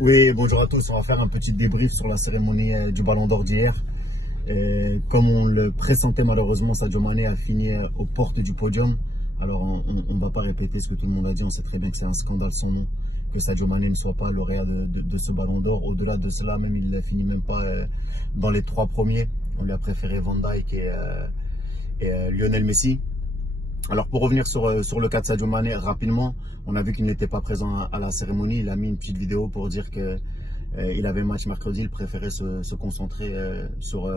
Oui, bonjour à tous. On va faire un petit débrief sur la cérémonie du Ballon d'Or d'hier. Comme on le pressentait, malheureusement, Sadio Mané a fini aux portes du podium. Alors, on ne va pas répéter ce que tout le monde a dit. On sait très bien que c'est un scandale sans nom que Sadio Mané ne soit pas lauréat de ce Ballon d'Or. Au-delà de cela, même il ne finit même pas dans les trois premiers. On lui a préféré Van Dijk et Lionel Messi. Alors pour revenir sur le cas de Sadio Mané rapidement, on a vu qu'il n'était pas présent à la cérémonie. Il a mis une petite vidéo pour dire que il avait match mercredi, il préférait se concentrer sur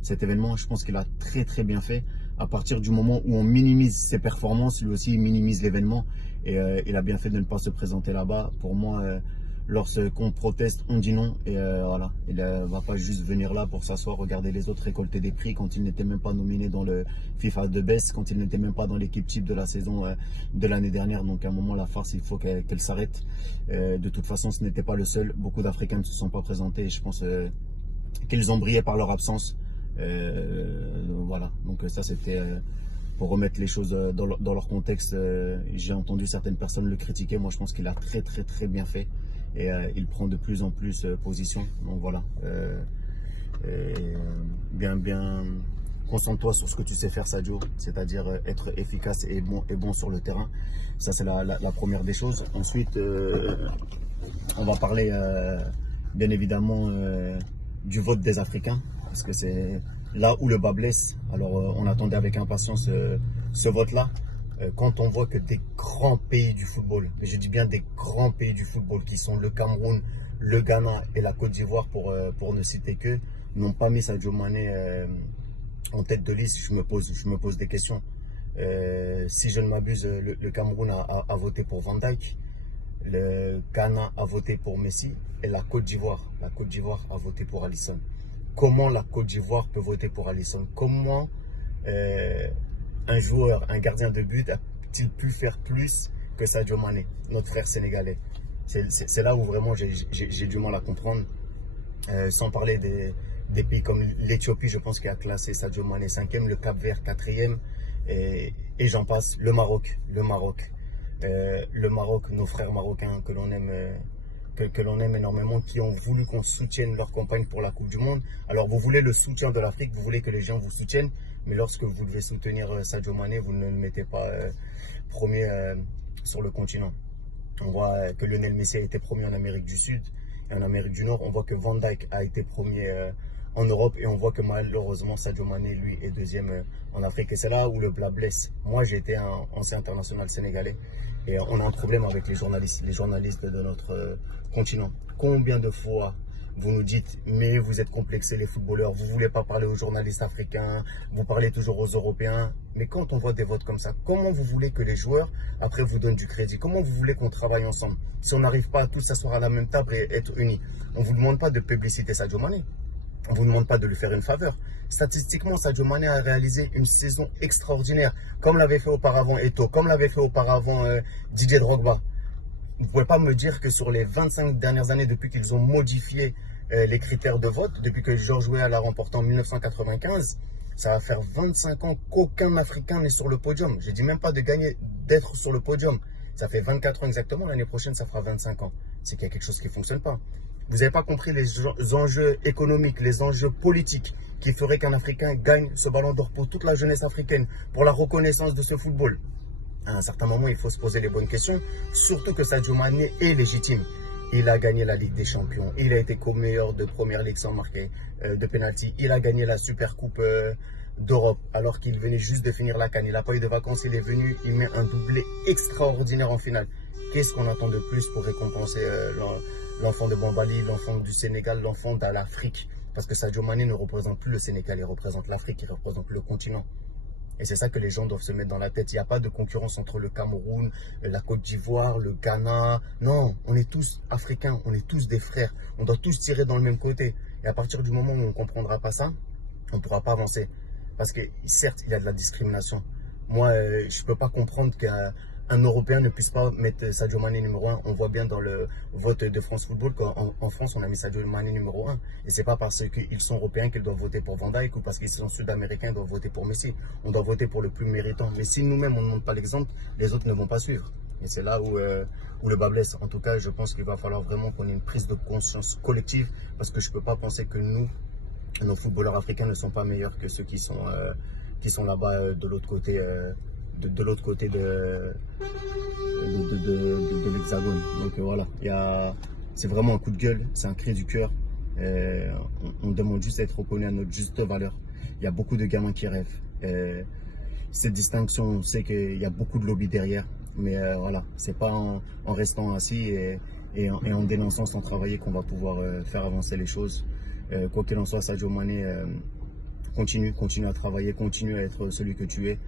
cet événement. Je pense qu'il a très bien fait. À partir du moment où on minimise ses performances, lui aussi il minimise l'événement. Et il a bien fait de ne pas se présenter là-bas. Pour moi, lorsqu'on proteste, on dit non. Et voilà, il ne va pas juste venir là pour s'asseoir, regarder les autres récolter des prix quand il n'était même pas nominé dans le FIFA de Best, quand il n'était même pas dans l'équipe type de la saison de l'année dernière. Donc à un moment, la farce, il faut qu'elle s'arrête. De toute façon, ce n'était pas le seul. Beaucoup d'Africains ne se sont pas présentés. Et je pense qu'ils ont brillé par leur absence. Voilà, donc ça c'était pour remettre les choses dans leur contexte. J'ai entendu certaines personnes le critiquer. Moi, je pense qu'il a très bien fait. Et il prend de plus en plus position. Donc voilà. Bien, concentre-toi sur ce que tu sais faire, Sadio, c'est-à-dire être efficace et bon sur le terrain. Ça, c'est la première des choses. Ensuite, on va parler bien évidemment du vote des Africains, parce que c'est là où le bas blesse. Alors, on attendait avec impatience ce vote-là. Quand on voit que des grands pays du football, et je dis bien des grands pays du football, qui sont le Cameroun, le Ghana et la Côte d'Ivoire, pour ne citer que, n'ont pas mis Sadio Mané en tête de liste, je me pose des questions. Si je ne m'abuse, le Cameroun a voté pour Van Dijk, le Ghana a voté pour Messi et la Côte d'Ivoire a voté pour Alisson. Comment la Côte d'Ivoire peut voter pour Alisson? Comment un joueur, un gardien de but a-t-il pu faire plus que Sadio Mané, notre frère sénégalais? C'est là où vraiment j'ai du mal à comprendre. Sans parler des pays comme l'Éthiopie, je pense qu'il a classé Sadio Mané 5e, le Cap-Vert 4e, et j'en passe. Le Maroc, nos frères marocains que l'on aime, que l'on aime énormément, qui ont voulu qu'on soutienne leur campagne pour la Coupe du Monde. Alors vous voulez le soutien de l'Afrique, vous voulez que les gens vous soutiennent, mais lorsque vous devez soutenir Sadio Mané, vous ne le mettez pas premier sur le continent. On voit que Lionel Messi a été premier en Amérique du Sud et en Amérique du Nord. On voit que Van Dijk a été premier en Europe et on voit que malheureusement Sadio Mané, lui, est deuxième en Afrique. Et c'est là où le blâme blesse. Moi, j'ai été un ancien international sénégalais et on a un problème avec les journalistes de notre continent. Combien de fois vous nous dites, mais vous êtes complexés les footballeurs, vous ne voulez pas parler aux journalistes africains, vous parlez toujours aux Européens. Mais quand on voit des votes comme ça, comment vous voulez que les joueurs, après, vous donnent du crédit? Comment vous voulez qu'on travaille ensemble si on n'arrive pas à tous s'asseoir à la même table et être unis? On ne vous demande pas de publiciter Sadio Mané. On ne vous demande pas de lui faire une faveur. Statistiquement, Sadio Mané a réalisé une saison extraordinaire, comme l'avait fait auparavant Eto'o, comme l'avait fait auparavant Didier Drogba. Vous ne pouvez pas me dire que sur les 25 dernières années, depuis qu'ils ont modifié les critères de vote, depuis que George Weah l'a remporté en 1995, ça va faire 25 ans qu'aucun Africain n'est sur le podium. Je ne dis même pas de gagner, d'être sur le podium. Ça fait 24 ans exactement, l'année prochaine ça fera 25 ans. C'est qu'il y a quelque chose qui ne fonctionne pas. Vous n'avez pas compris les enjeux économiques, les enjeux politiques qui feraient qu'un Africain gagne ce ballon d'or pour toute la jeunesse africaine, pour la reconnaissance de ce football. À un certain moment, il faut se poser les bonnes questions, surtout que Sadio Mané est légitime. Il a gagné la Ligue des Champions, il a été co-meilleur de Première Ligue sans marquer de penalty, il a gagné la Super Coupe d'Europe alors qu'il venait juste de finir la CAN. Il n'a pas eu de vacances, il est venu, il met un doublé extraordinaire en finale. Qu'est-ce qu'on attend de plus pour récompenser l'enfant de Bambali, l'enfant du Sénégal, l'enfant de l'Afrique? Parce que Sadio Mané ne représente plus le Sénégal, il représente l'Afrique, il représente le continent. Et c'est ça que les gens doivent se mettre dans la tête. Il n'y a pas de concurrence entre le Cameroun, la Côte d'Ivoire, le Ghana. Non, on est tous africains, on est tous des frères. On doit tous tirer dans le même côté. Et à partir du moment où on ne comprendra pas ça, on ne pourra pas avancer. Parce que certes, il y a de la discrimination. Moi, je ne peux pas comprendre qu'un Européen ne puisse pas mettre Sadio Mané numéro 1. On voit bien dans le vote de France Football qu'en France, on a mis Sadio Mané numéro 1. Et ce n'est pas parce qu'ils sont européens qu'ils doivent voter pour Van Dijk ou parce qu'ils sont sud-américains qu'ils doivent voter pour Messi. On doit voter pour le plus méritant. Mais si nous-mêmes, on ne montre pas l'exemple, les autres ne vont pas suivre. Et c'est là où le bas blesse. En tout cas, je pense qu'il va falloir vraiment qu'on ait une prise de conscience collective, parce que je ne peux pas penser que nos footballeurs africains ne sont pas meilleurs que ceux qui sont là-bas de l'autre côté, de l'autre côté de l'hexagone. Donc voilà, c'est vraiment un coup de gueule, c'est un cri du cœur. On demande juste à être reconnu à notre juste valeur. Il y a beaucoup de gamins qui rêvent. Cette distinction, on sait qu'il y a beaucoup de lobby derrière, mais voilà, c'est pas en restant assis et en dénonçant sans travailler qu'on va pouvoir faire avancer les choses. Quoi qu'il en soit, Sadio Mané, continue à travailler, continue à être celui que tu es.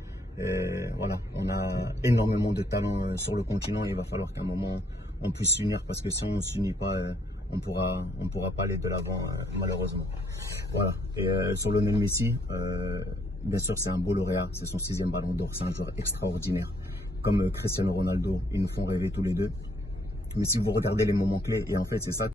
Voilà, on a énormément de talent sur le continent et il va falloir qu'à un moment on puisse s'unir, parce que si on ne s'unit pas, on pourra pas aller de l'avant malheureusement. Voilà. Et sur Lionel Messi, bien sûr c'est un beau lauréat, c'est son 6e ballon d'or, c'est un joueur extraordinaire. Comme Cristiano Ronaldo, ils nous font rêver tous les deux. Mais si vous regardez les moments clés, et en fait c'est ça